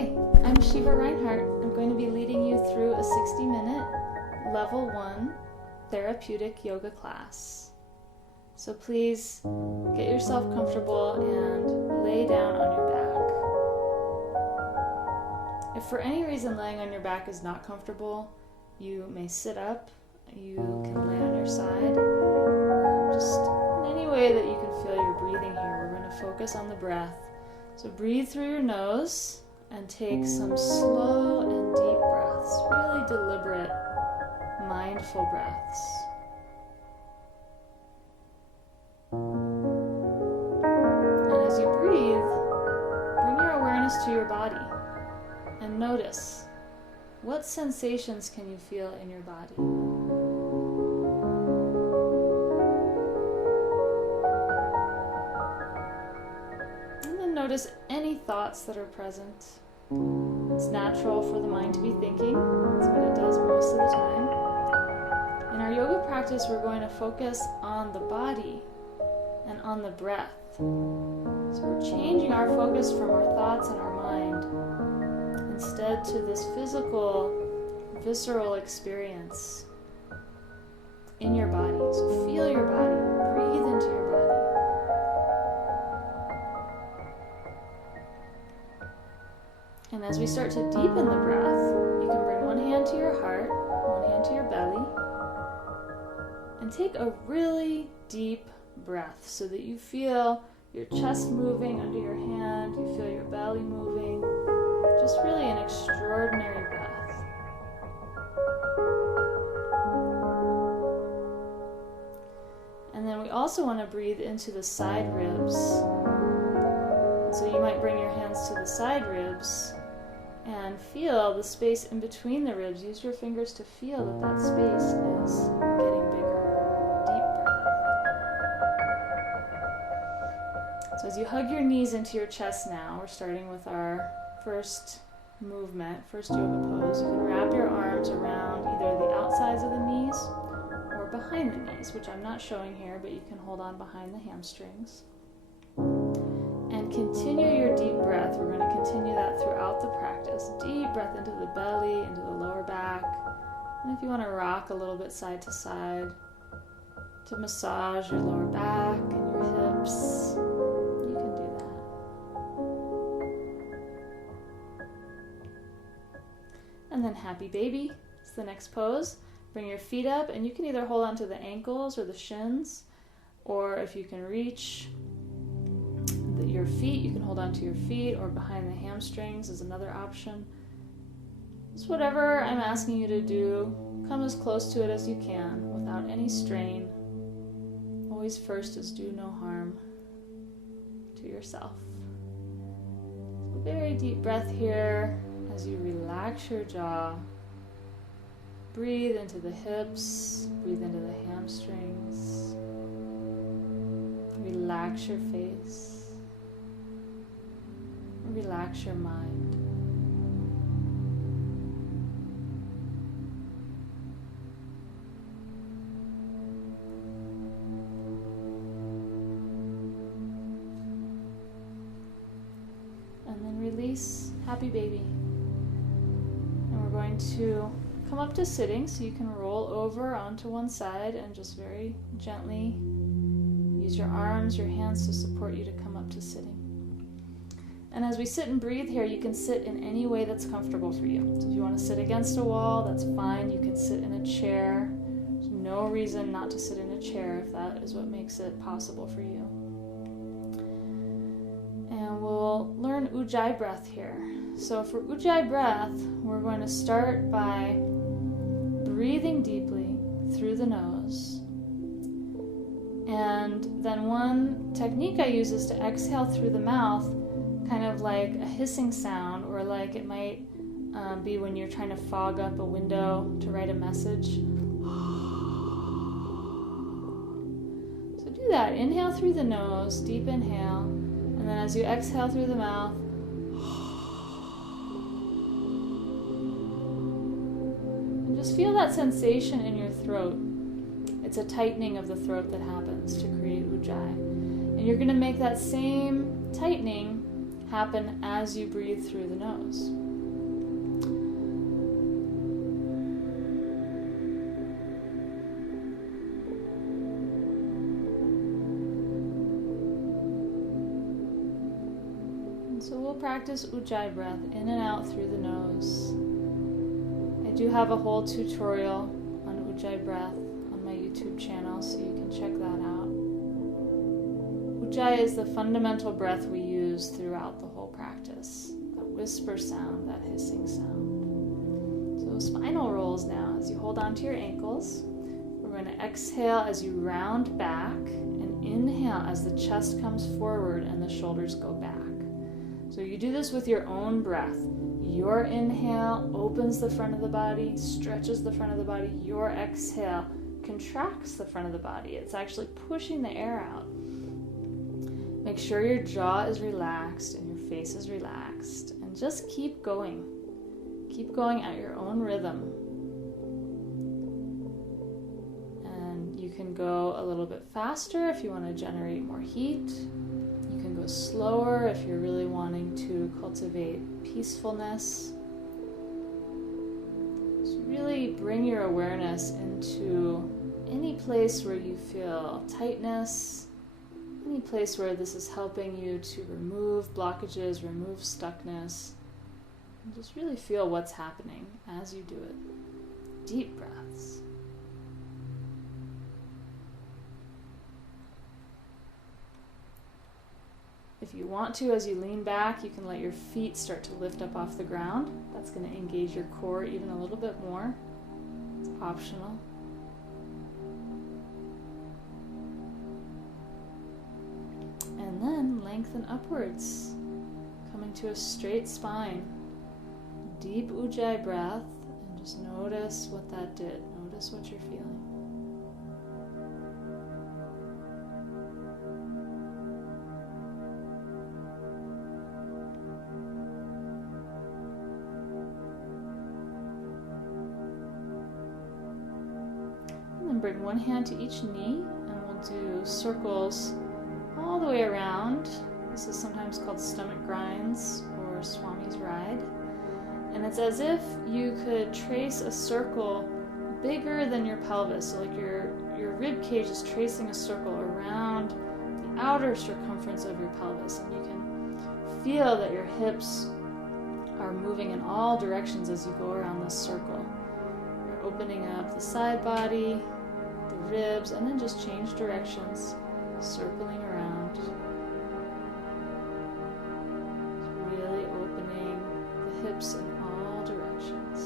Hi, I'm Shiva Reinhardt. I'm going to be leading you through a 60-minute level 1 therapeutic yoga class. So please get yourself comfortable and lay down on your back. If for any reason laying on your back is not comfortable, you may sit up, you can lay on your side, just in any way that you can feel your breathing here. We're going to focus on the breath. So breathe through your nose and take some slow and deep breaths, really deliberate, mindful breaths. And as you breathe, bring your awareness to your body and notice, what sensations can you feel in your body? Notice any thoughts that are present. It's natural for the mind to be thinking. That's what it does most of the time. In our yoga practice, we're going to focus on the body and on the breath. So we're changing our focus from our thoughts and our mind instead to this physical, visceral experience in your body. So feel your body. Breathe into your body. And as we start to deepen the breath, you can bring one hand to your heart, one hand to your belly, and take a really deep breath so that you feel your chest moving under your hand, you feel your belly moving, just really an extraordinary breath. And then we also want to breathe into the side ribs. So you might bring your hands to the side ribs and feel the space in between the ribs. Use your fingers to feel that space is getting bigger. Deep breath. So as you hug your knees into your chest now, we're starting with our first movement, first yoga pose. You can wrap your arms around either the outsides of the knees or behind the knees, which I'm not showing here, but you can hold on behind the hamstrings. And continue your deep breath. We're going to continue that throughout the practice. Deep breath into the belly, into the lower back. And if you want to rock a little bit side to side to massage your lower back and your hips, you can do that. And then happy baby is the next pose. Bring your feet up, and you can either hold on to the ankles or the shins, or if you can reach your feet, you can hold on to your feet, or behind the hamstrings is another option. Just whatever I'm asking you to do, come as close to it as you can without any strain. Always first is do no harm to yourself. So very deep breath here as you relax your jaw. Breathe into the hips, breathe into the hamstrings. Relax your face. Relax your mind. And then release, happy baby. And we're going to come up to sitting, so you can roll over onto one side and just very gently use your arms, your hands to support you to come up to sitting. And as we sit and breathe here, you can sit in any way that's comfortable for you. So if you want to sit against a wall, that's fine. You can sit in a chair. There's no reason not to sit in a chair if that is what makes it possible for you. And we'll learn Ujjayi breath here. So for Ujjayi breath, we're going to start by breathing deeply through the nose. And then one technique I use is to exhale through the mouth, kind of like a hissing sound, or like it might be when you're trying to fog up a window to write a message. So do that. Inhale through the nose, deep inhale, and then as you exhale through the mouth, and just feel that sensation in your throat. It's a tightening of the throat that happens to create Ujjayi. And you're going to make that same tightening happen as you breathe through the nose. And so we'll practice Ujjayi breath in and out through the nose. I do have a whole tutorial on Ujjayi breath on my YouTube channel, so you can check that out. Ujjayi is the fundamental breath we use throughout the whole practice. That whisper sound, that hissing sound. So spinal rolls now as you hold onto your ankles. We're going to exhale as you round back and inhale as the chest comes forward and the shoulders go back. So you do this with your own breath. Your inhale opens the front of the body, stretches the front of the body. Your exhale contracts the front of the body. It's actually pushing the air out. Make sure your jaw is relaxed and your face is relaxed. And just keep going. Keep going at your own rhythm. And you can go a little bit faster if you want to generate more heat. You can go slower if you're really wanting to cultivate peacefulness. Just really bring your awareness into any place where you feel tightness, any place where this is helping you to remove blockages, remove stuckness, and just really feel what's happening as you do it. Deep breaths. If you want to, as you lean back, you can let your feet start to lift up off the ground. That's going to engage your core even a little bit more. It's optional. And then lengthen upwards, coming to a straight spine. Deep Ujjayi breath, and just notice what that did. Notice what you're feeling. Bring one hand to each knee, and we'll do circles all the way around. This is sometimes called stomach grinds or Swami's ride. And it's as if you could trace a circle bigger than your pelvis. So like your rib cage is tracing a circle around the outer circumference of your pelvis. And you can feel that your hips are moving in all directions as you go around this circle. You're opening up the side body, the ribs, and then just change directions, circling around. Really opening the hips in all directions.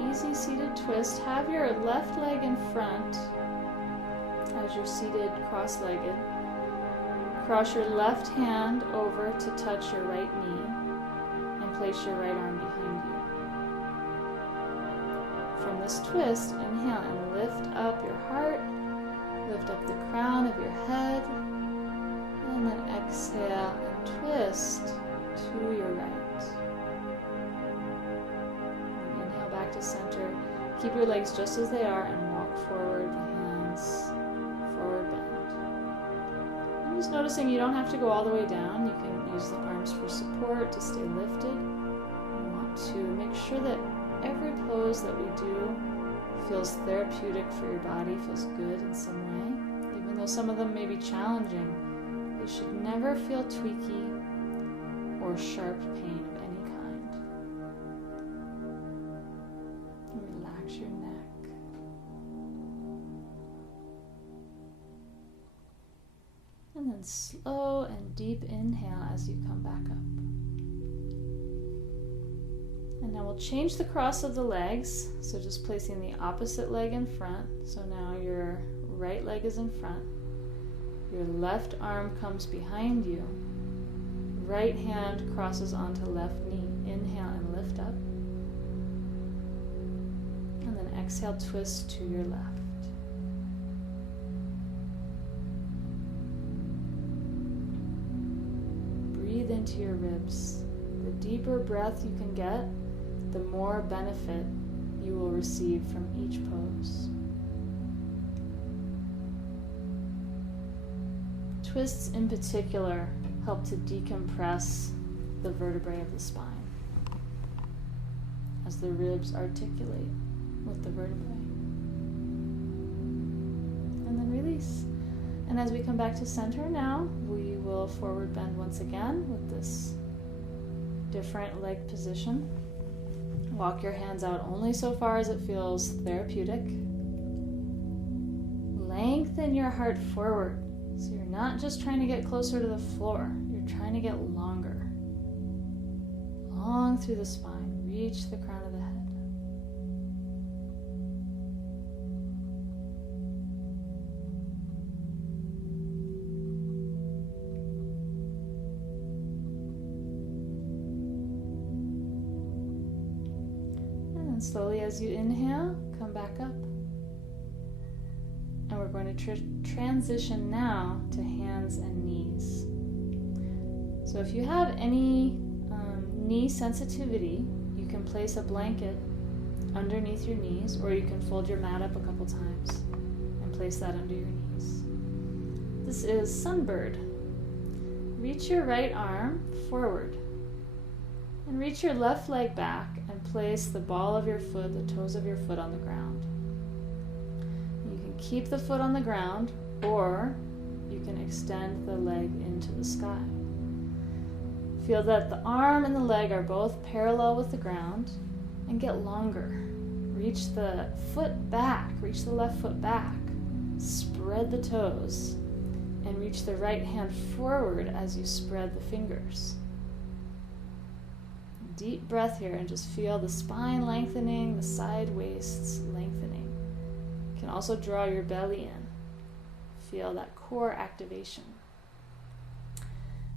Easy seated twist. Have your left leg in front as you're seated cross-legged. Cross your left hand over to touch your right knee and place your right arm behind you. From this twist, inhale and lift up your heart, lift up the crown of your head, and then exhale and twist to your right. Back to center. Keep your legs just as they are and walk forward, the hands forward bend. I'm just noticing you don't have to go all the way down. You can use the arms for support to stay lifted. You want to make sure that every pose that we do feels therapeutic for your body, feels good in some way. Even though some of them may be challenging, they should never feel tweaky or sharp pain of any kind. Relax your neck. And then slow and deep inhale as you come back up. And now we'll change the cross of the legs. So just placing the opposite leg in front. So now your right leg is in front. Your left arm comes behind you. Right hand crosses onto left knee. Inhale and lift up. And then exhale, twist to your left. into your ribs. The deeper breath you can get, the more benefit you will receive from each pose. Twists in particular help to decompress the vertebrae of the spine as the ribs articulate with the vertebrae. And then release. And as we come back to center now, we will forward bend once again with this different leg position. Walk your hands out only so far as it feels therapeutic. Lengthen your heart forward. So you're not just trying to get closer to the floor, you're trying to get longer. Long through the spine, reach the crown of the head. And then slowly as you inhale, come back up. And we're going to transition now to hands and knees. So if you have any knee sensitivity, you can place a blanket underneath your knees, or you can fold your mat up a couple times and place that under your knees. This is Sunbird. Reach your right arm forward and reach your left leg back and place the ball of your foot, the toes of your foot on the ground. Keep the foot on the ground, or you can extend the leg into the sky. Feel that the arm and the leg are both parallel with the ground, and get longer. Reach the foot back, reach the left foot back, spread the toes, and reach the right hand forward as you spread the fingers. Deep breath here, and just feel the spine lengthening, the side waists lengthening. You can also draw your belly in. Feel that core activation.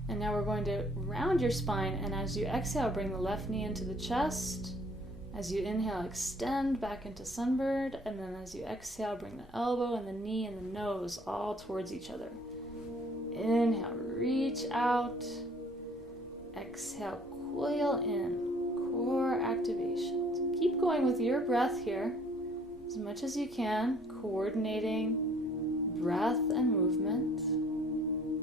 And now we're going to round your spine, and as you exhale, bring the left knee into the chest. As you inhale, extend back into Sunbird, and then as you exhale, bring the elbow and the knee and the nose all towards each other. Inhale, reach out. Exhale, coil in. Core activation. So keep going with your breath here as much as you can, coordinating breath and movement.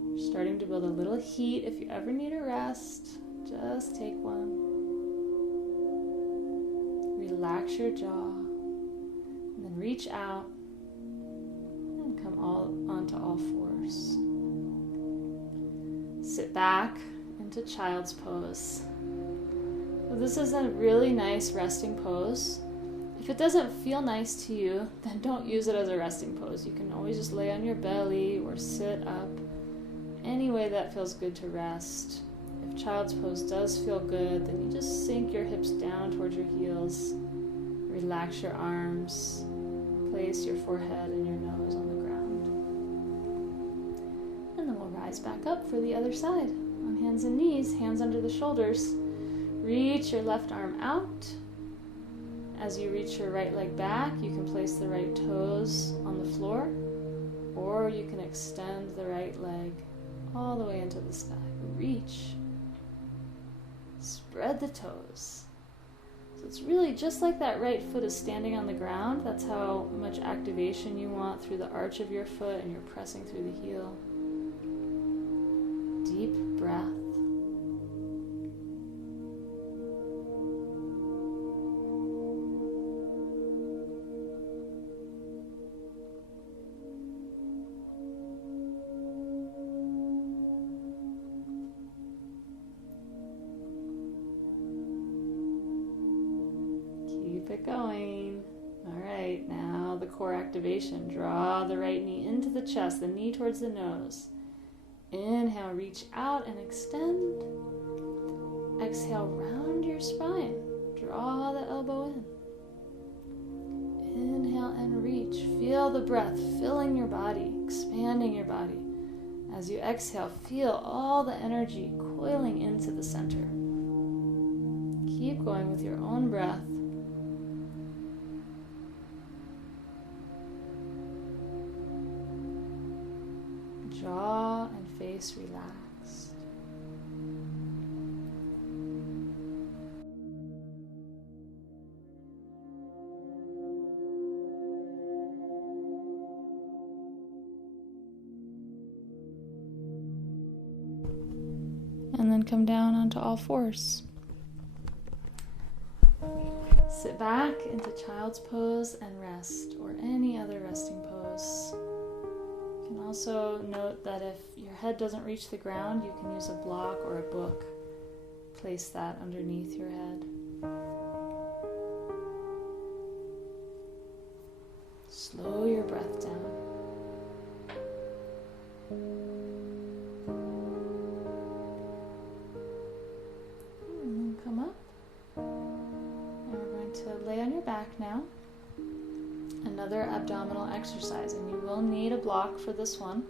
You're starting to build a little heat. If you ever need a rest, just take one. Relax your jaw, and then reach out and come onto all fours. Sit back into child's pose. So this is a really nice resting pose. If it doesn't feel nice to you, then don't use it as a resting pose. You can always just lay on your belly or sit up. Any way that feels good to rest. If child's pose does feel good, then you just sink your hips down towards your heels. Relax your arms. Place your forehead and your nose on the ground. And then we'll rise back up for the other side. On hands and knees, hands under the shoulders. Reach your left arm out. As you reach your right leg back, you can place the right toes on the floor, or you can extend the right leg all the way into the sky. Reach. Spread the toes. So it's really just like that right foot is standing on the ground. That's how much activation you want through the arch of your foot, and you're pressing through the heel. Deep breath. Keep it going. All right, now the core activation. Draw the right knee into the chest, the knee towards the nose. Inhale, reach out and extend. Exhale, round your spine. Draw the elbow in. Inhale and reach. Feel the breath filling your body, expanding your body. As you exhale, feel all the energy coiling into the center. Keep going with your own breath. Jaw and face relaxed. then come down onto all fours. Sit back into child's pose and rest, or any other resting pose. You can also note that if your head doesn't reach the ground, you can use a block or a book. Place that underneath your head. Slow your breath down. And then come up. And we're going to lay on your back now. Another abdominal exercise, and you will need a block for this one.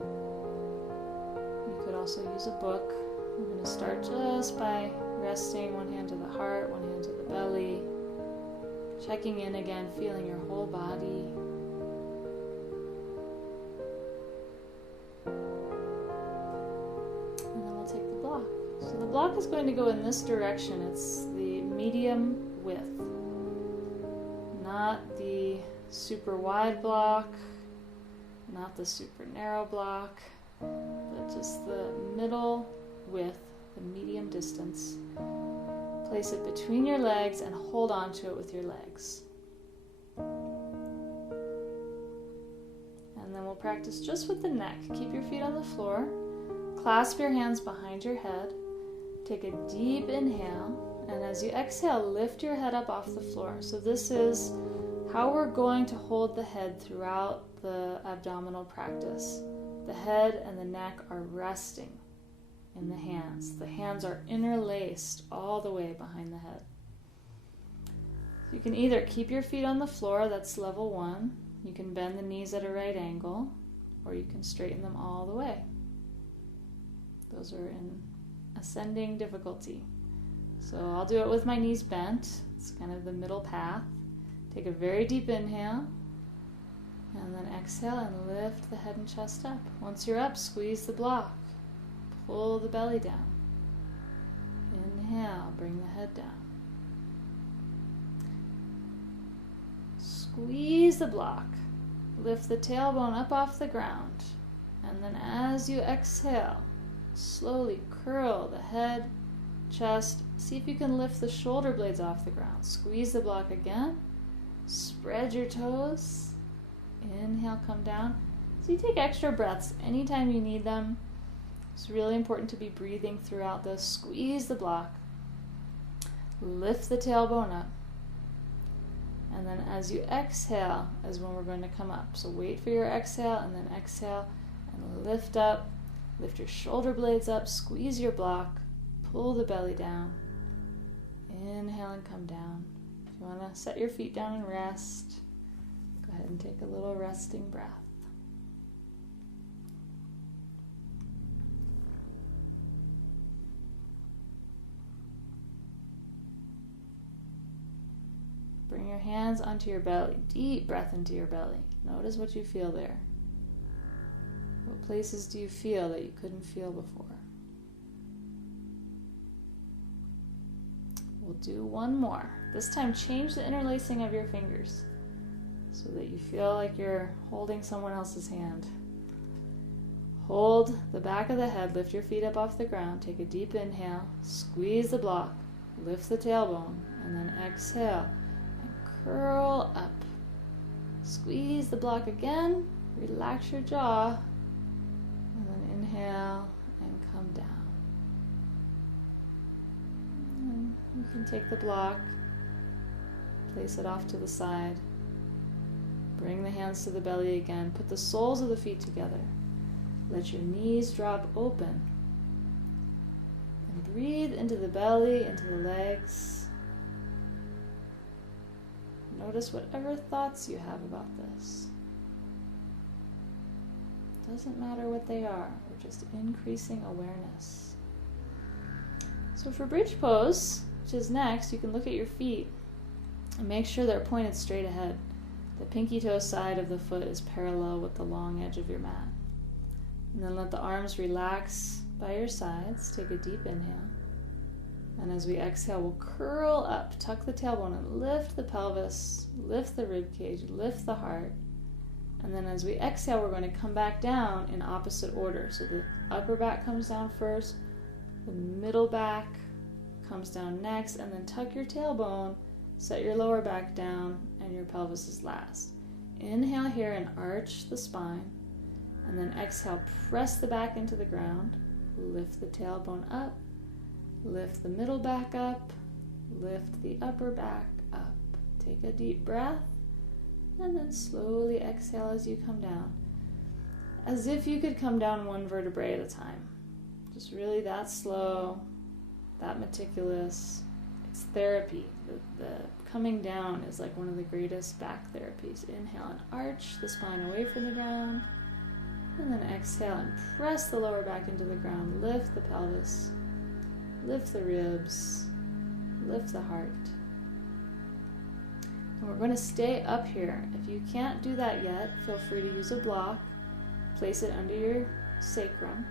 You could also use a book. We're going to start just by resting one hand to the heart, one hand to the belly. Checking in again, feeling your whole body. And then we'll take the block. So the block is going to go in this direction. It's the medium width. Not the super wide block, not the super narrow block, but just the middle width, the medium distance. Place it between your legs and hold on to it with your legs. And then we'll practice just with the neck. Keep your feet on the floor. Clasp your hands behind your head. Take a deep inhale. And as you exhale, lift your head up off the floor. So this is how we're going to hold the head throughout the abdominal practice. The head and the neck are resting in the hands. The hands are interlaced all the way behind the head. You can either keep your feet on the floor, that's level 1. You can bend the knees at a right angle, or you can straighten them all the way. Those are in ascending difficulty. So I'll do it with my knees bent. It's kind of the middle path. Take a very deep inhale, and then exhale and lift the head and chest up. Once you're up, squeeze the block. Pull the belly down. Inhale, bring the head down. Squeeze the block. Lift the tailbone up off the ground. And then as you exhale, slowly curl the head, chest. See if you can lift the shoulder blades off the ground. Squeeze the block again. Spread your toes. Inhale, come down. So you take extra breaths anytime you need them. It's really important to be breathing throughout this. Squeeze the block. Lift the tailbone up. And then as you exhale is when we're going to come up. So wait for your exhale and then exhale and lift up. Lift your shoulder blades up. Squeeze your block. Pull the belly down. Inhale and come down. If you want to set your feet down and rest, go ahead and take a little resting breath. Bring your hands onto your belly. Deep breath into your belly. Notice what you feel there. What places do you feel that you couldn't feel before? We'll do one more. This time change the interlacing of your fingers so that you feel like you're holding someone else's hand. Hold the back of the head, lift your feet up off the ground, take a deep inhale, squeeze the block, lift the tailbone, and then exhale and curl up. Squeeze the block again, relax your jaw, and then inhale and come down. You can take the block, place it off to the side, bring the hands to the belly again, put the soles of the feet together, let your knees drop open, and breathe into the belly, into the legs. Notice whatever thoughts you have about this. Doesn't matter what they are, we're just increasing awareness. So for bridge pose, which is next, you can look at your feet and make sure they're pointed straight ahead. The pinky toe side of the foot is parallel with the long edge of your mat. And then let the arms relax by your sides. Take a deep inhale. And as we exhale, we'll curl up, tuck the tailbone and lift the pelvis, lift the rib cage, lift the heart. And then as we exhale, we're going to come back down in opposite order. So the upper back comes down first, The middle back comes down next, and then tuck your tailbone, set your lower back down, and your pelvis is last. Inhale here and arch the spine, and then exhale, press the back into the ground, lift the tailbone up, lift the middle back up, lift the upper back up. Take a deep breath, and then slowly exhale as you come down, as if you could come down one vertebrae at a time. Just really that slow, that meticulous. It's therapy. The coming down is like one of the greatest back therapies. Inhale and arch the spine away from the ground, and then exhale and press the lower back into the ground. Lift the pelvis, lift the ribs, lift the heart. And we're going to stay up here. If you can't do that yet, feel free to use a block. Place it under your sacrum.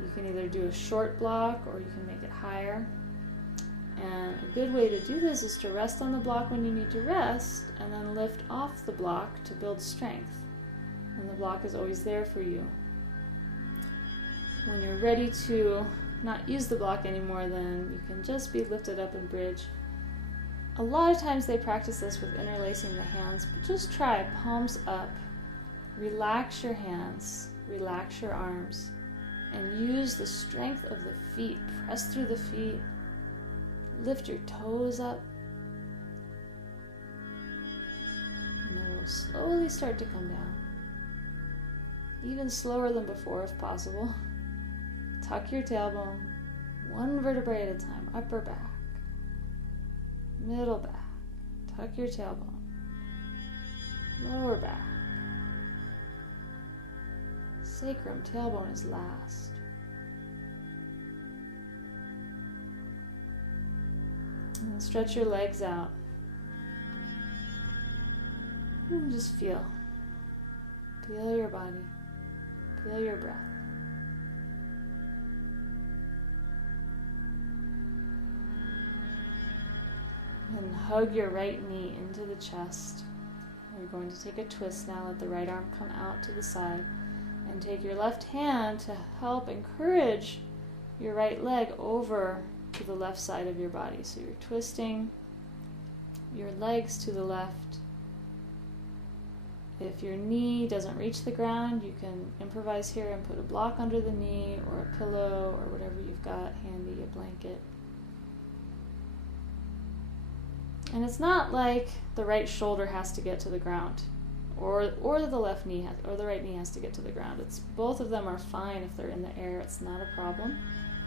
You can either do a short block or you can make it higher. And a good way to do this is to rest on the block when you need to rest, and then lift off the block to build strength. And the block is always there for you. When you're ready to not use the block anymore, then you can just be lifted up and bridge. A lot of times they practice this with interlacing the hands, but just try palms up. Relax your hands, relax your arms, and use the strength of the feet. Press through the feet, lift your toes up, and then we'll slowly start to come down. Even slower than before if possible. Tuck your tailbone, one vertebrae at a time. Upper back, middle back, tuck your tailbone, lower back, sacrum, tailbone is last. And then stretch your legs out. And just feel. Feel your body. Feel your breath. And hug your right knee into the chest. We're going to take a twist now. Let the right arm come out to the side. And take your left hand to help encourage your right leg over to the left side of your body. So you're twisting your legs to the left. If your knee doesn't reach the ground, you can improvise here and put a block under the knee or a pillow or whatever you've got handy, a blanket. And it's not like the right shoulder has to get to the ground, or the left knee has, or the right knee has to get to the ground. It's both of them are fine if they're in the air. It's not a problem.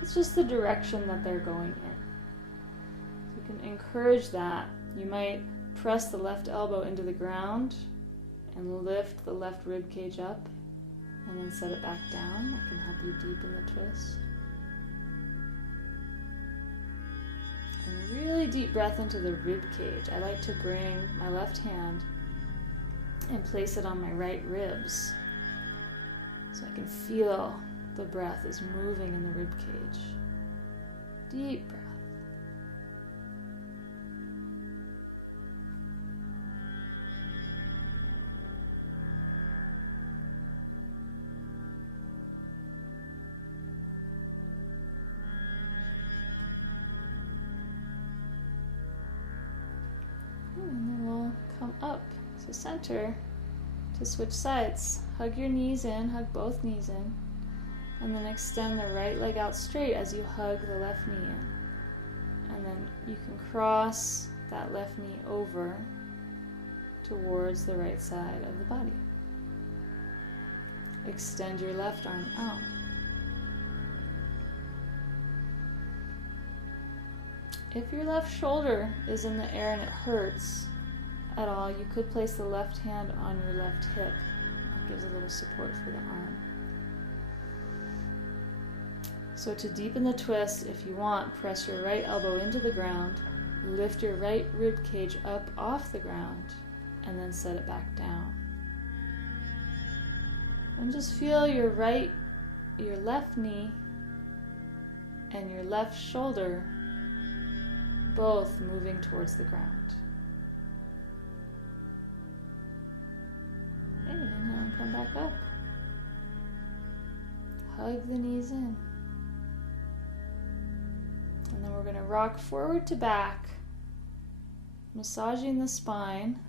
It's just the direction that they're going in. You can encourage that. You might press the left elbow into the ground and lift the left rib cage up, and then set it back down. That can help you deepen the twist. And really deep breath into the rib cage. I like to bring my left hand and place it on my right ribs so I can feel the breath is moving in the rib cage. Deep breath. And then we'll come up to center to switch sides. Hug your knees in, hug both knees in, and then extend the right leg out straight as you hug the left knee in. And then you can cross that left knee over towards the right side of the body. Extend your left arm out. If your left shoulder is in the air and it hurts at all, you could place the left hand on your left hip. That gives a little support for the arm. So to deepen the twist, if you want, press your right elbow into the ground, lift your right rib cage up off the ground, and then set it back down. And just feel your left knee and your left shoulder both moving towards the ground. Okay, inhale and come back up. Hug the knees in. going to rock forward to back, massaging the spine.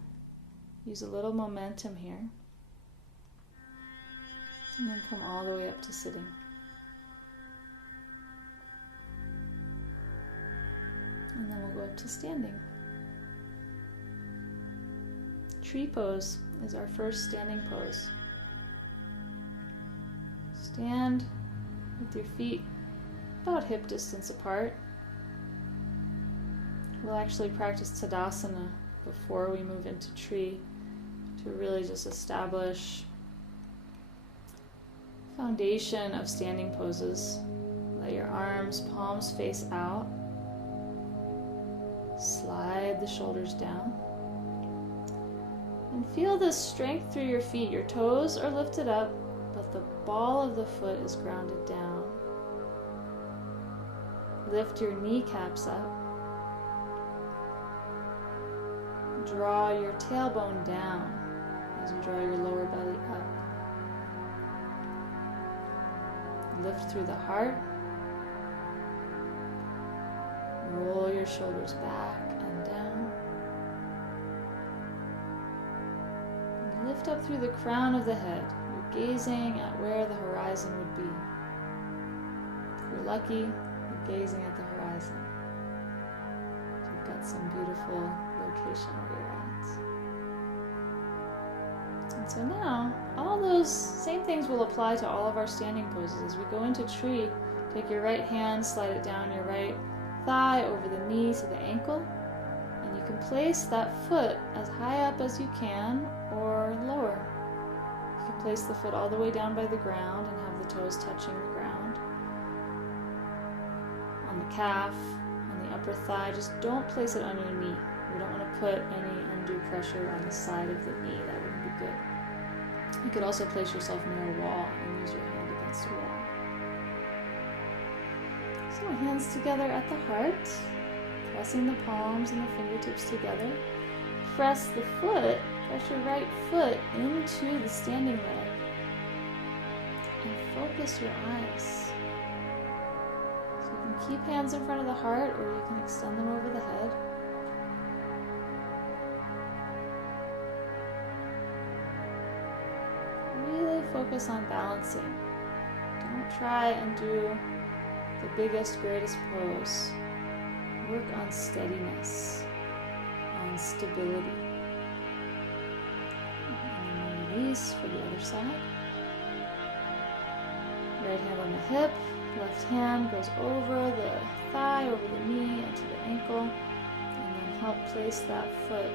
Use a little momentum here. And then come all the way up to sitting. And then we'll go up to standing. Tree pose is our first standing pose. Stand with your feet about hip distance apart. We'll actually practice Tadasana before we move into tree to really just establish foundation of standing poses. Let your arms, palms face out. Slide the shoulders down. And feel the strength through your feet. Your toes are lifted up, but the ball of the foot is grounded down. Lift your kneecaps up. Draw your tailbone down as you draw your lower belly up. Lift through the heart. Roll your shoulders back and down. And lift up through the crown of the head. You're gazing at where the horizon would be. If you're lucky, you're gazing at the horizon. You've got some beautiful location where you're at. And so now, all those same things will apply to all of our standing poses. As we go into tree, take your right hand, slide it down your right thigh over the knee to the ankle, and you can place that foot as high up as you can or lower. You can place the foot all the way down by the ground and have the toes touching the ground. On the calf, on the upper thigh, just don't place it on your knee. We don't want to put any undue pressure on the side of the knee. That wouldn't be good. You could also place yourself near a wall and use your hand against a wall. So hands together at the heart, pressing the palms and the fingertips together. Press the foot, press your right foot into the standing leg. And focus your eyes. So you can keep hands in front of the heart or you can extend them over the head. Really focus on balancing. Don't try and do the biggest, greatest pose. Work on steadiness, on stability. And then release for the other side. Right hand on the hip, left hand goes over the thigh, over the knee, into the ankle, and then help place that foot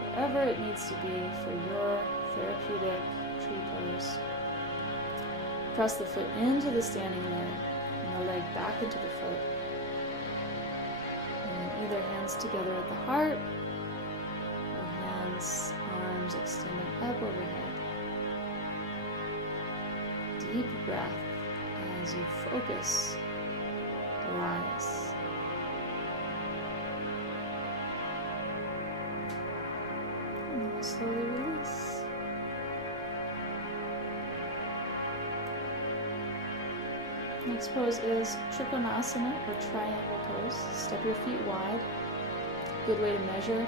wherever it needs to be for your therapeutic tree pose. Press the foot into the standing leg, and the leg back into the foot. And then either hands together at the heart, or hands, arms extending up overhead. Deep breath as you focus your eyes. And then we'll slowly release. Next pose is Trikonasana, or triangle pose. Step your feet wide. A good way to measure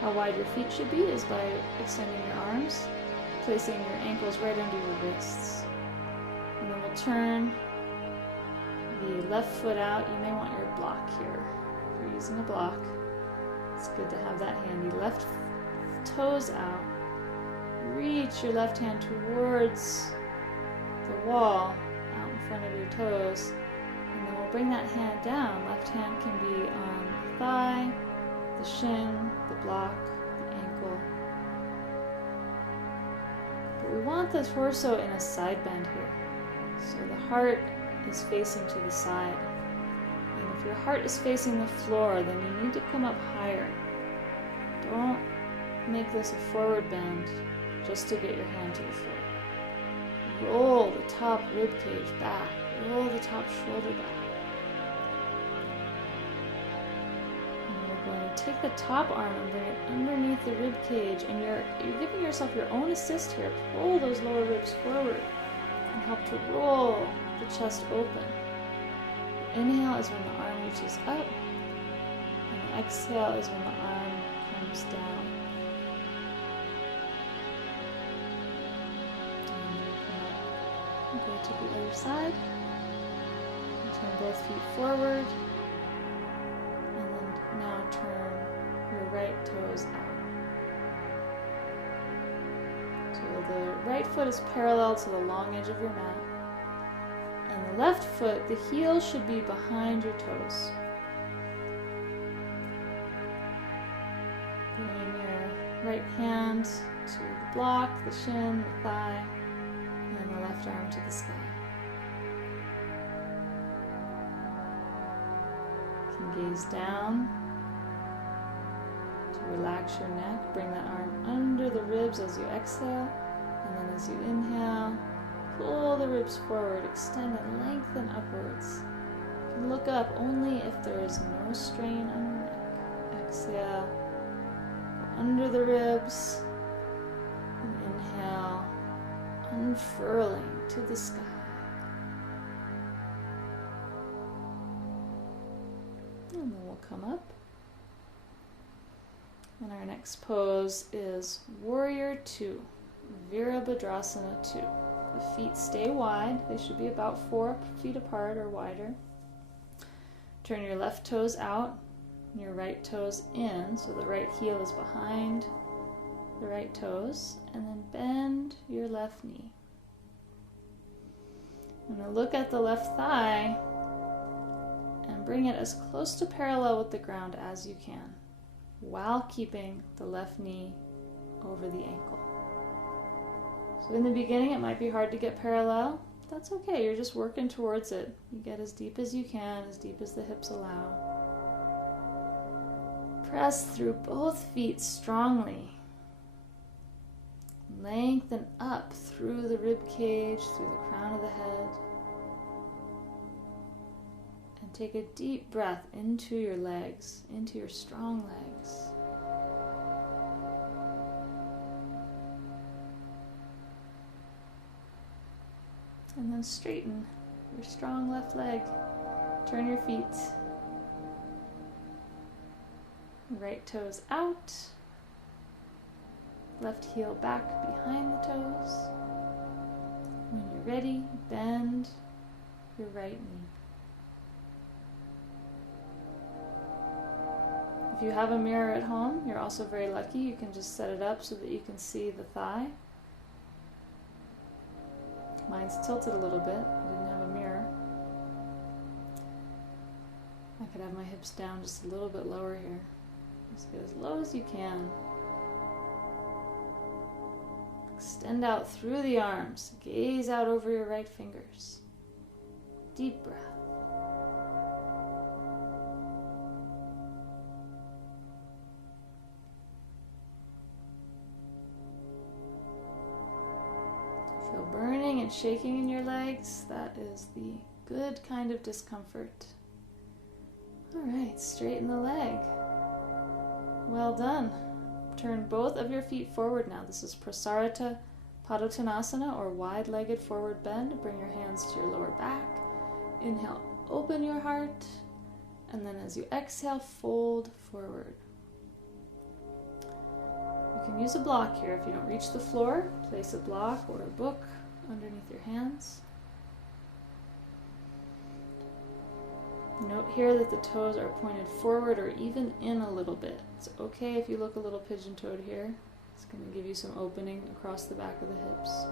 how wide your feet should be is by extending your arms, placing your ankles right under your wrists. And then we'll turn the left foot out. You may want your block here. If you're using a block, it's good to have that handy. Left toes out. Reach your left hand towards the wall, out in front of your toes, and then we'll bring that hand down. Left hand can be on the thigh, the shin, the block, the ankle. But we want the torso in a side bend here. So the heart is facing to the side. And if your heart is facing the floor, then you need to come up higher. Don't make this a forward bend just to get your hand to the floor. Roll the top rib cage back. Roll the top shoulder back. And you're going to take the top arm and bring it underneath the rib cage, and you're giving yourself your own assist here. Pull those lower ribs forward and help to roll the chest open. Inhale is when the arm reaches up. exhale is when the arm comes down. And go to the other side. And turn both feet forward. And then now turn your right toes out. So the right foot is parallel to the long edge of your mat. And the left foot, the heel should be behind your toes. Bringing your right hand to the block, the shin, the thigh, and the left arm to the sky. You can gaze down to relax your neck. Bring that arm under the ribs as you exhale, and then as you inhale, pull the ribs forward, extend and lengthen upwards. You can look up only if there is no strain on your neck. Exhale, go under the ribs, and inhale, unfurling to the sky. And then we'll come up. And our next pose is Warrior 2, Virabhadrasana 2. The feet stay wide. They should be about 4 feet apart or wider. Turn your left toes out and your right toes in, so the right heel is behind the right toes, and then bend your left knee. And now look at the left thigh and bring it as close to parallel with the ground as you can, while keeping the left knee over the ankle. So in the beginning it might be hard to get parallel. That's okay, you're just working towards it. You get as deep as you can, as deep as the hips allow. Press through both feet strongly. Lengthen up through the rib cage, through the crown of the head. And take a deep breath into your legs, into your strong legs. And then straighten your strong left leg. Turn your feet. Right toes out. Left heel back behind the toes. When you're ready, bend your right knee. If you have a mirror at home, you're also very lucky. You can just set it up so that you can see the thigh. Mine's tilted a little bit. I didn't have a mirror. I could have my hips down just a little bit lower here. Just get as low as you can. Extend out through the arms. Gaze out over your right fingers. Deep breath. Feel burning and shaking in your legs. That is the good kind of discomfort. All right, straighten the leg. Well done. Turn both of your feet forward now. This is Prasarita Padottanasana, or wide-legged forward bend. Bring your hands to your lower back. Inhale, open your heart. And then as you exhale, fold forward. You can use a block here. If you don't reach the floor, place a block or a book underneath your hands. Note here that the toes are pointed forward or even in a little bit. It's okay if you look a little pigeon-toed here. It's going to give you some opening across the back of the hips.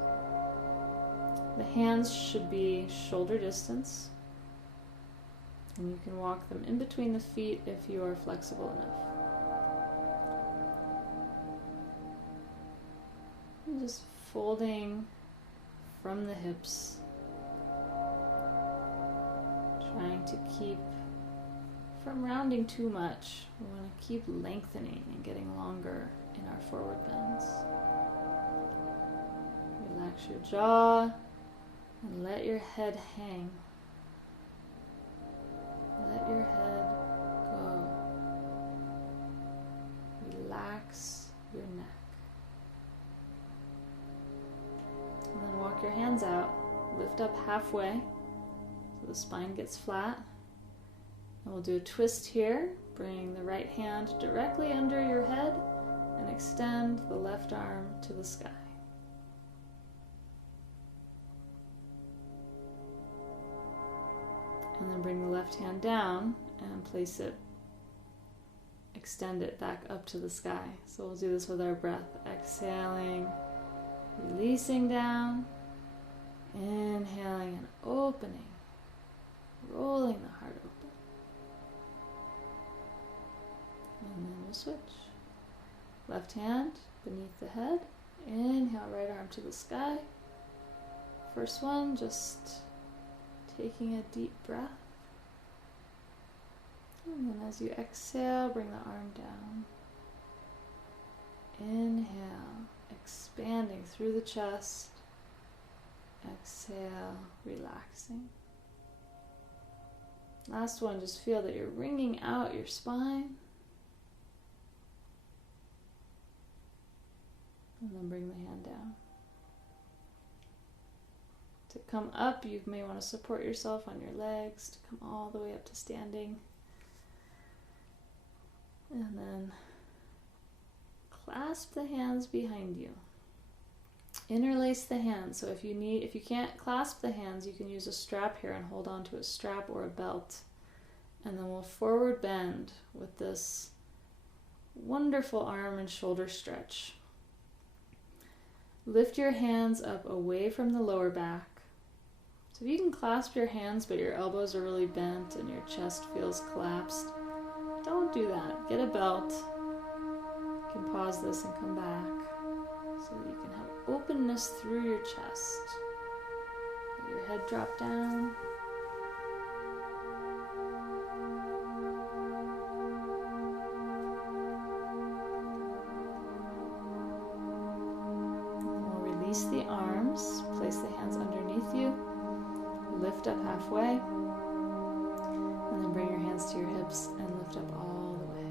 The hands should be shoulder distance. And you can walk them in between the feet if you are flexible enough. And just folding from the hips. Trying to keep from rounding too much. We want to keep lengthening and getting longer in our forward bends. Relax your jaw and let your head hang. Let your head go. Relax your neck. And then walk your hands out. Lift up halfway. The spine gets flat. And we'll do a twist here Bring the right hand directly under your head and extend the left arm to the sky. And then bring the left hand down and place it, extend it back up to the sky. So we'll do this with our breath. Exhaling, releasing down, inhaling and opening, rolling the heart open. And then we'll switch. Left hand beneath the head. Inhale, right arm to the sky. First one, just taking a deep breath. And then as you exhale, bring the arm down. Inhale, expanding through the chest. Exhale, relaxing. Last one, just feel that you're wringing out your spine. And then bring the hand down. To come up, you may want to support yourself on your legs to come all the way up to standing. And then clasp the hands behind you. Interlace the hands. So if you can't clasp the hands, you can use a strap here and hold on to a strap or a belt. And then we'll forward bend with this wonderful arm and shoulder stretch. Lift your hands up away from the lower back. So if you can clasp your hands but your elbows are really bent and your chest feels collapsed, don't do that. Get a belt. You can pause this and come back so that you can have openness through your chest. Let your head drop down. Release the arms, place the hands underneath you, lift up halfway, and then bring your hands to your hips and lift up all the way.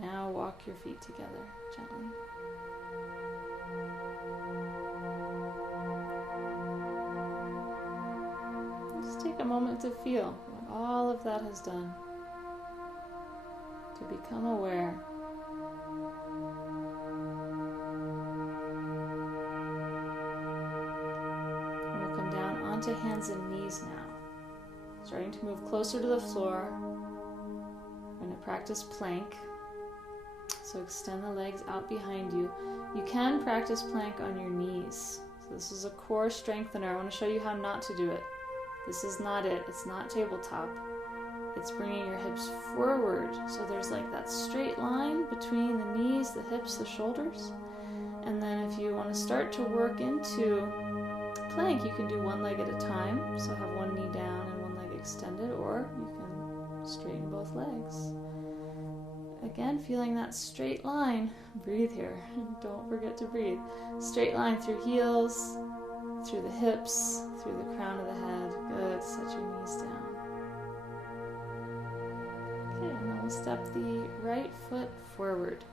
Now walk your feet together gently. Just take a moment to feel what all of that has done, to become aware. To hands and knees now. Starting to move closer to the floor. We're going to practice plank. So extend the legs out behind you. You can practice plank on your knees. So this is a core strengthener. I want to show you how not to do it. This is not it. It's not tabletop. It's bringing your hips forward. So there's like that straight line between the knees, the hips, the shoulders. And then if you want to start to work into plank, you can do one leg at a time, so have one knee down and one leg extended, or you can straighten both legs. Again, feeling that straight line. Breathe here. Don't forget to breathe. Straight line through heels, through the hips, through the crown of the head. Good. Set your knees down. Okay, and then we'll step the right foot forward.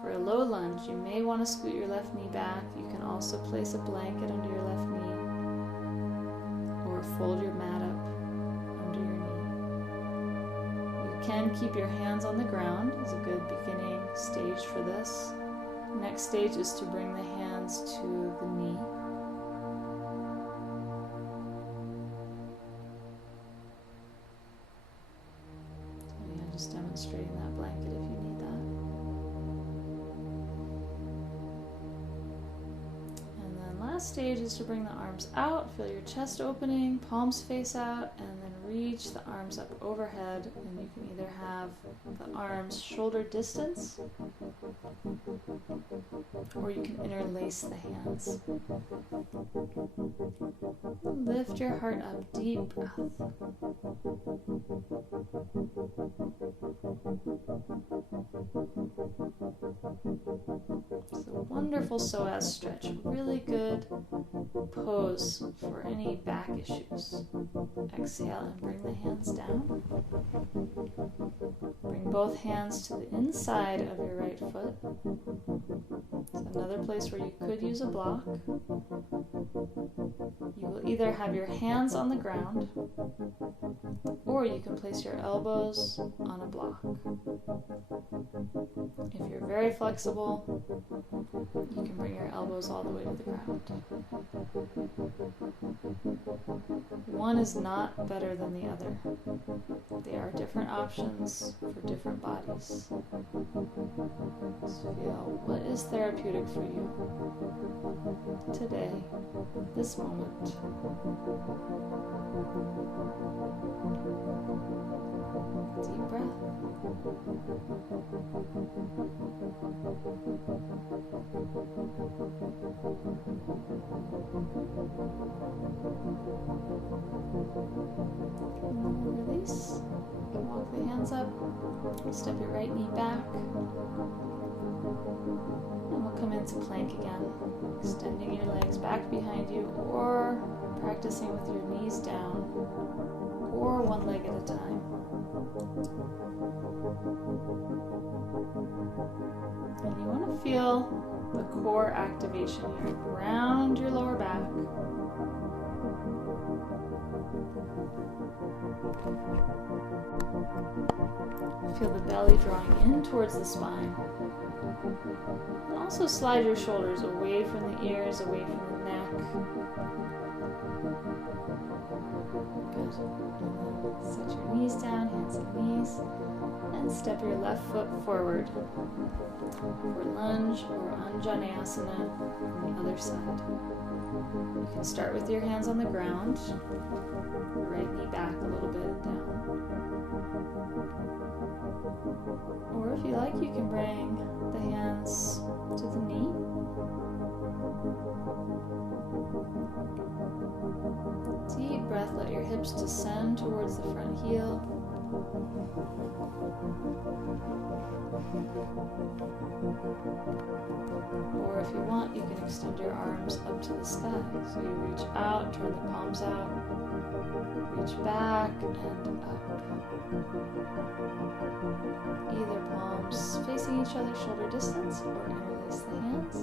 For a low lunge, you may want to scoot your left knee back. You can also place a blanket under your left knee or fold your mat up under your knee. You can keep your hands on the ground. It's a good beginning stage for this. Next stage is to bring the hands to the knee. So yeah, just demonstrating that blanket if you need that. Last stage is to bring the arms out, feel your chest opening, palms face out, and then reach the arms up overhead, and you can either have the arms shoulder distance, or you can interlace the hands. Lift your heart up, deep breath. It's a wonderful psoas stretch, really good pose for any back issues. Exhale And bring the hands down. Bring both hands to the inside of your right foot. It's another place where you could use a block. You will either have your hands on the ground, or you can place your elbows on a block. If you're very flexible, you can bring your elbows all the way to the ground. One is not better than the other. They are different options for different bodies. Just feel what is therapeutic for you today, this moment. Deep breath. And then we'll release. You can walk the hands up. Step your right knee back. And we'll come into plank again. Extending your legs back behind you, or practicing with your knees down, or one leg at a time. And you want to feel the core activation here. Ground your lower back. Feel the belly drawing in towards the spine. And also slide your shoulders away from the ears, away from the neck. Good. Set your knees down, hands and knees, and step your left foot forward for lunge or Ujjayi on the other side. You can start with your hands on the ground, right knee back a little bit down. Or if you like, you can bring the hands to the knee. Deep breath, let your hips descend towards the front heel. Or if you want, you can extend your arms up to the sky. So you reach out, turn the palms out, reach back and up. Either palms facing each other, shoulder distance, or interlace the hands.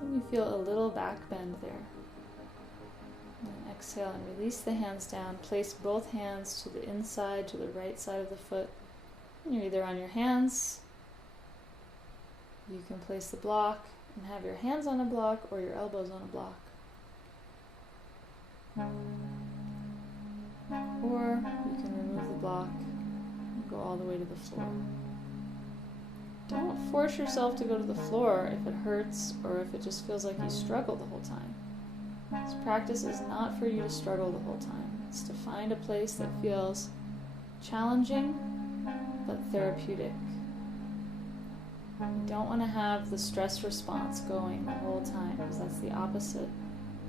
And you feel a little back bend there. And then exhale and release the hands down. Place both hands to the inside, to the right side of the foot. And you're either on your hands, you can place the block and have your hands on a block or your elbows on a block. Or you can remove the block and go all the way to the floor. Don't force yourself to go to the floor if it hurts or if it just feels like you struggle the whole time. This practice is not for you to struggle the whole time. It's to find a place that feels challenging but therapeutic. You don't want to have the stress response going the whole time, because that's the opposite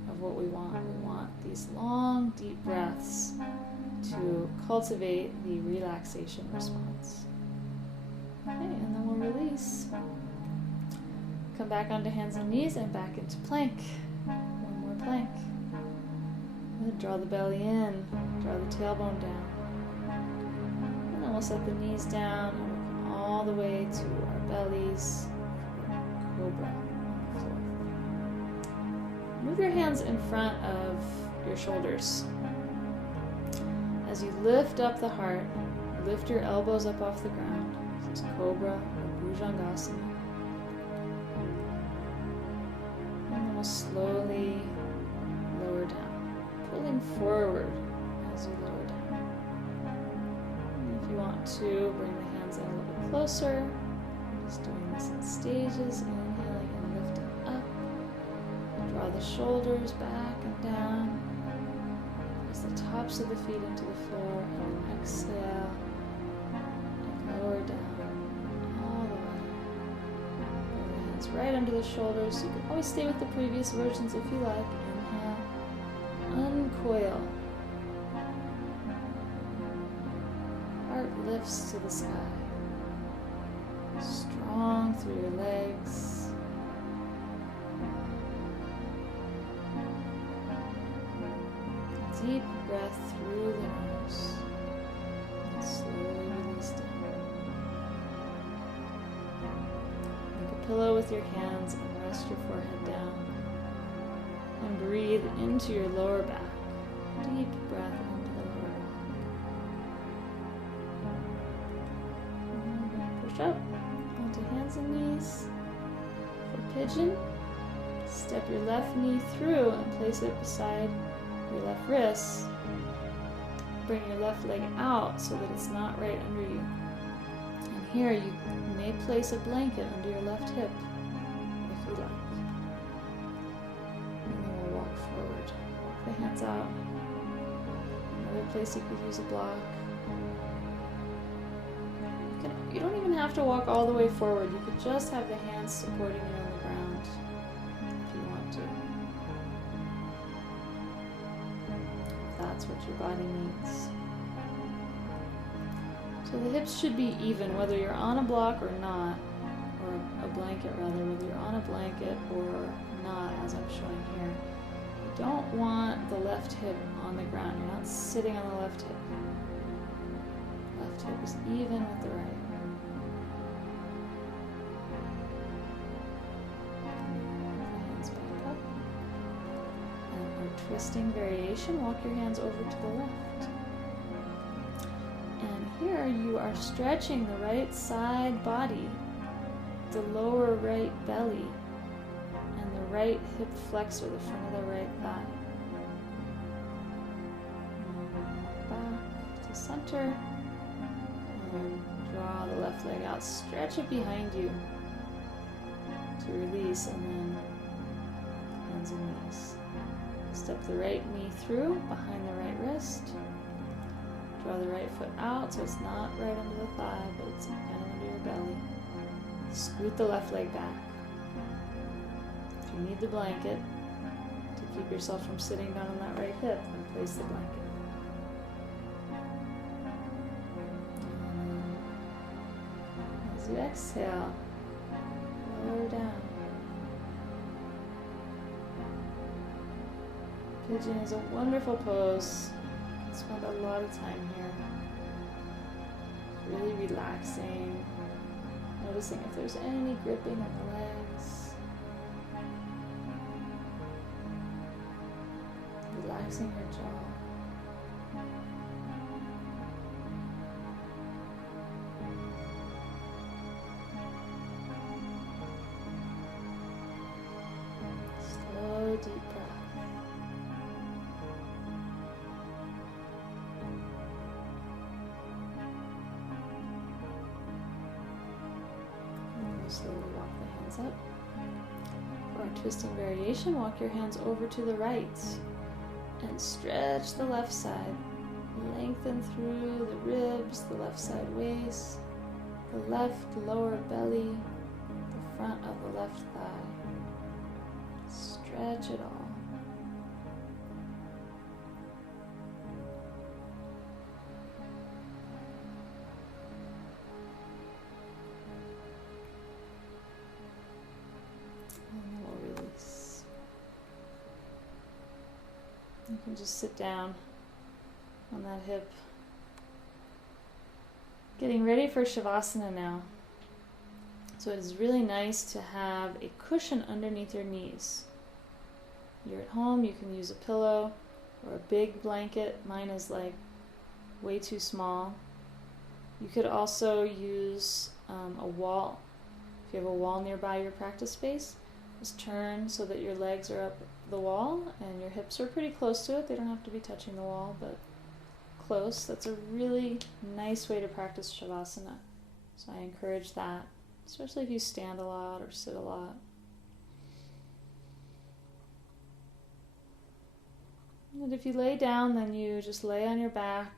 of what we want. We want these long, deep breaths to cultivate the relaxation response. Okay, and then we'll release. Come back onto hands and knees and back into plank. One more plank. Good. Draw the belly in, draw the tailbone down. And then we'll set the knees down and we'll come all the way to our bellies. Cobra on the floor. Move your hands in front of your shoulders. As you lift up the heart, lift your elbows up off the ground. This is Cobra or Bhujangasana. And then we'll slowly lower down, pulling forward as you lower down. And if you want to, bring the hands in a little bit closer. I'm just doing this in stages, inhaling and lifting up. Draw the shoulders back and down. Press the tops of the feet into the floor, and then exhale and lower down all the way. Bring the hands right under the shoulders. You can always stay with the previous versions if you like. Inhale, uncoil. Heart lifts to the sky. Strong through your legs. Deep breath through the nose. And slowly release down. Make a pillow with your hands and rest your forehead down. And breathe into your lower back. Deep breath into the lower back. And push up onto hands and knees. For pigeon, step your left knee through and place it beside your left wrist. Bring your left leg out so that it's not right under you. And here you may place a blanket under your left hip if you like. And then we'll walk forward. Walk the hands out. Another place you could use a block. You don't even have to walk all the way forward. You could just have the hands supporting you on the ground if you want to. If that's what your body needs. So the hips should be even, whether you're on a block or not, or a blanket rather, whether you're on a blanket or not, as I'm showing here. You don't want the left hip on the ground. You're not sitting on the left hip. Left hip is even with the right. Hands back up. And our twisting variation, walk your hands over to the left. And here you are stretching the right side body, the lower right belly, and the right hip flexor, the front of the right thigh. Back to center. And draw the left leg out. Stretch it behind you to release, and then hands and knees. Step the right knee through behind the right wrist. Draw the right foot out so it's not right under the thigh, but it's kind of under your belly. Scoot the left leg back. If you need the blanket to keep yourself from sitting down on that right hip, then place the blanket. As you exhale, lower down. Pigeon is a wonderful pose. You can spend a lot of time here. Really relaxing. Noticing if there's any gripping on the legs. Relaxing your jaw. Slow, deep breath. Slowly walk the hands up. For our twisting variation, walk your hands over to the right and stretch the left side. Lengthen through the ribs, the left side waist, the left lower belly, the front of the left thigh. Stretch it all. You can just sit down on that hip. Getting ready for Savasana now. So it is really nice to have a cushion underneath your knees. You're at home, you can use a pillow or a big blanket. Mine is like way too small. You could also use a wall. If you have a wall nearby your practice space, just turn so that your legs are up the wall and your hips are pretty close to it. They don't have to be touching the wall, but close. That's a really nice way to practice Savasana. So I encourage that, especially if you stand a lot or sit a lot. And if you lay down, then you just lay on your back.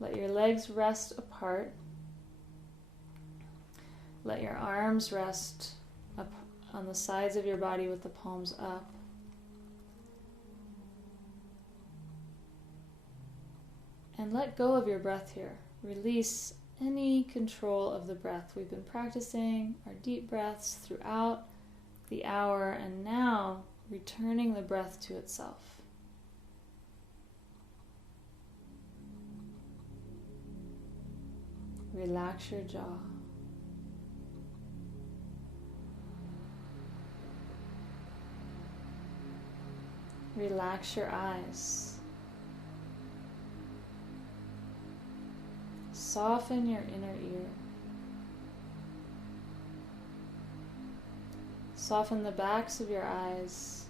Let your legs rest apart. Let your arms rest up on the sides of your body with the palms up. And let go of your breath here. Release any control of the breath. We've been practicing our deep breaths throughout the hour, and now returning the breath to itself. Relax your jaw. Relax your eyes. Soften your inner ear. Soften the backs of your eyes.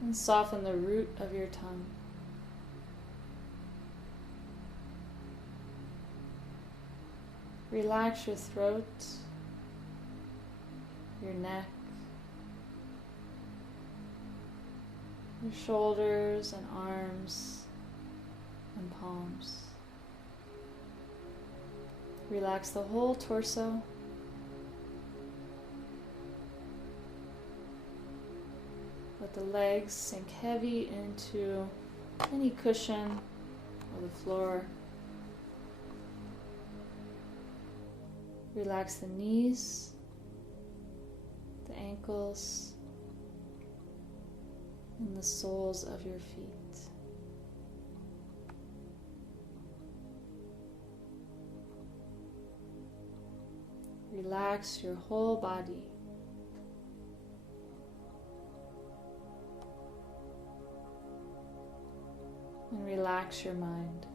And soften the root of your tongue. Relax your throat, your neck, your shoulders and arms and palms. Relax the whole torso. Let the legs sink heavy into any cushion or the floor. Relax the knees, the ankles, and the soles of your feet. Relax your whole body. And relax your mind.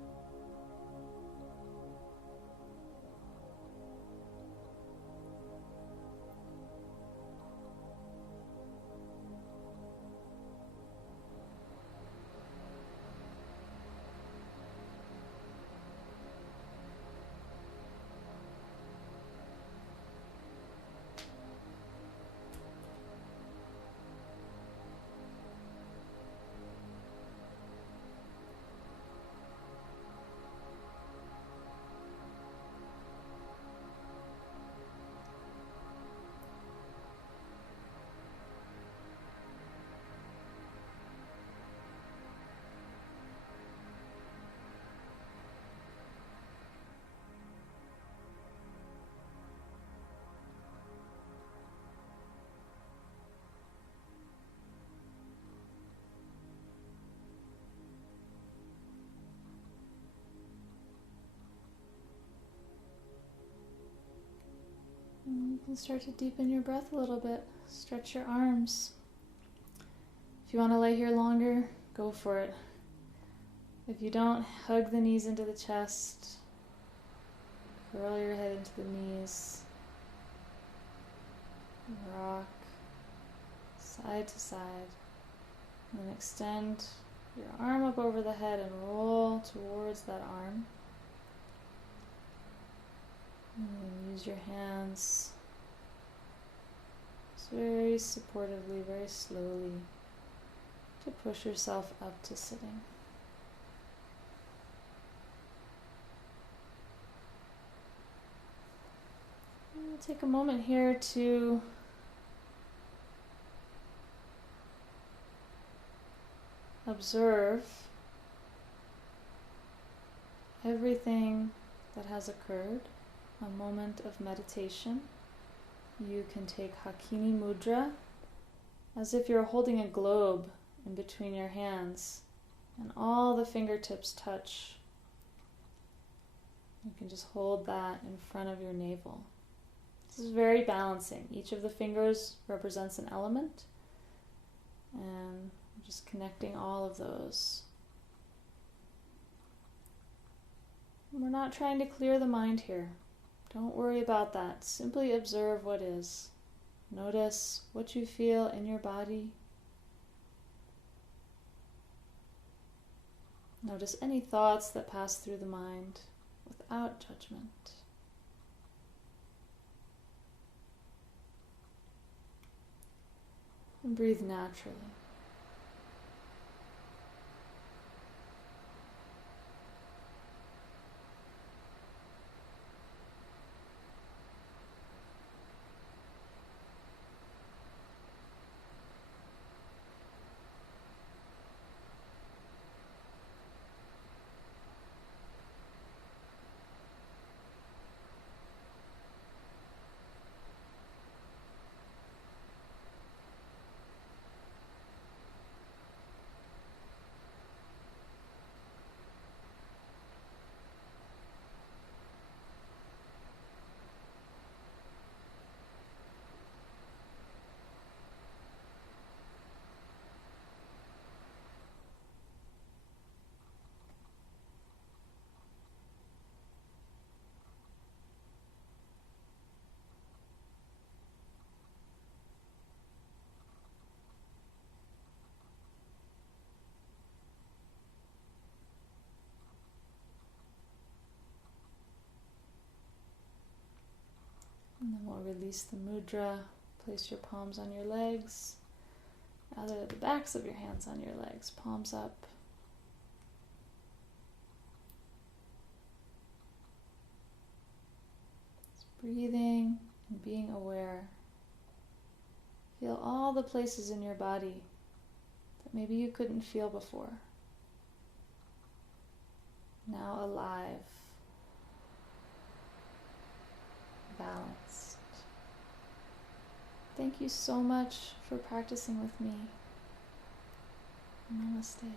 You can start to deepen your breath a little bit. Stretch your arms. If you want to lay here longer, go for it. If you don't, hug the knees into the chest. Curl your head into the knees. Rock side to side. And then extend your arm up over the head and roll towards that arm. And use your hands just very supportively, very slowly to push yourself up to sitting. And we'll take a moment here to observe everything that has occurred. A moment of meditation. You can take Hakini Mudra as if you're holding a globe in between your hands and all the fingertips touch. You can just hold that in front of your navel. This is very balancing. Each of the fingers represents an element, and just connecting all of those. And we're not trying to clear the mind here. Don't worry about that. Simply observe what is. Notice what you feel in your body. Notice any thoughts that pass through the mind without judgment. And breathe naturally. Release the mudra. Place your palms on your legs. Either the backs of your hands on your legs, palms up. Just breathing and being aware. Feel all the places in your body that maybe you couldn't feel before. Now alive, balanced. Thank you so much for practicing with me. Namaste.